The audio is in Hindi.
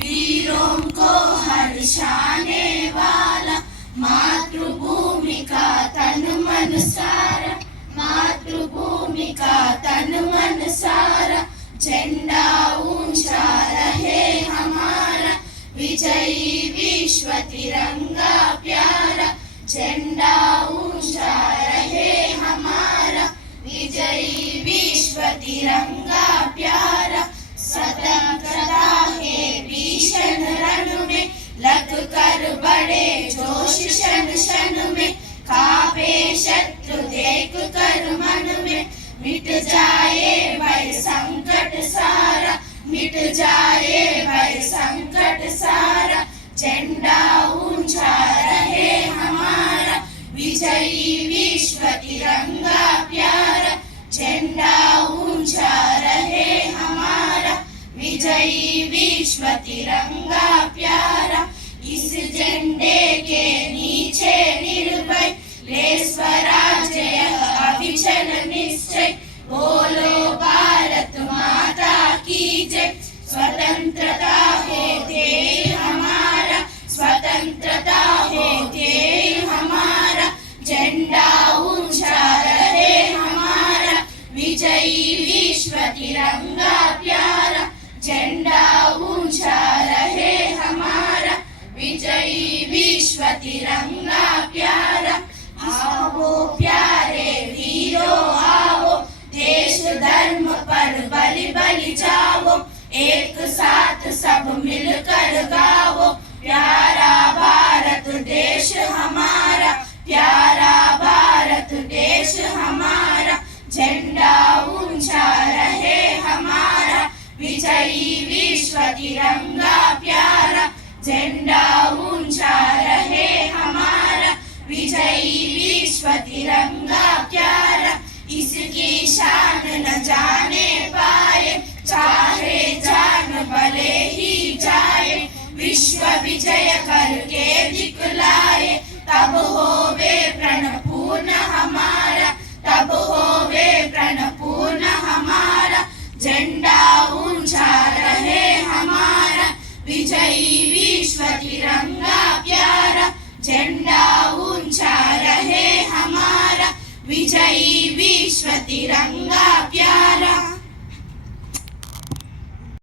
वीरों को हर्षाने वाला, मातृभूमि का तन मन सारा, मातृभूमि का तन मन सारा, झंडा ऊंचा रहे हमारा, विजयी विश्व तिरंगा प्यारा, झंडा ऊंचा रहे हमारा, विजयी विश्व तिरंगा प्यारा। स्वतंत्रता के भीषण रण में लग कर बड़े जोश शन शन में, कांपे शत्रु देख कर मन में, मिट जाए भय संकट सारा, मिट जाए भय संकट सारा, झंडा ऊंचा रहे हमारा, विजयी विश्व तिरंगा प्यारा, झंडा ऊंचा रहे हमारा, विजयी विश्व तिरंगा प्यारा। इस झंडे के नीचे निर्भय ले स्वराज्य अविचल निश्चय, बोलो भारत माता की जय। स्वतंत्रता है ध्येय हमारा, स्वतंत्रता है ध्येय हमारा, झंडा ऊंचा रहे हमारा, विजयी विश्व तिरंगा प्यारा, झंडा ऊंचा रहे हमारा, विजयी विश्व तिरंगा प्यारा। आओ प्यारे वीरों आओ, देश धर्म पर बलि बलि जाओ, एक साथ सब मिलकर गाओ, प्यारा भारत देश हमारा, प्यारा भारत देश हमारा, झंडा ऊंचा रहे हमारा, विजयी विश्व तिरंगा प्यारा, झंडा ऊंचा रहे हमारा, विजयी विश्व तिरंगा प्यारा। इसकी शान न जाने पाए, चाहे जान भले ही जाए, विश्व विजय करके दिखलाए, तब होवे प्रण पूर्ण हमारा, तब होवे प्रण पूर्ण हमारा, झंडा ऊंचा रहे हमारा, विजयी विश्व तिरंगा प्यारा, झंडा ऊंचा रहे हमारा, विजयी विश्व तिरंगा प्यारा।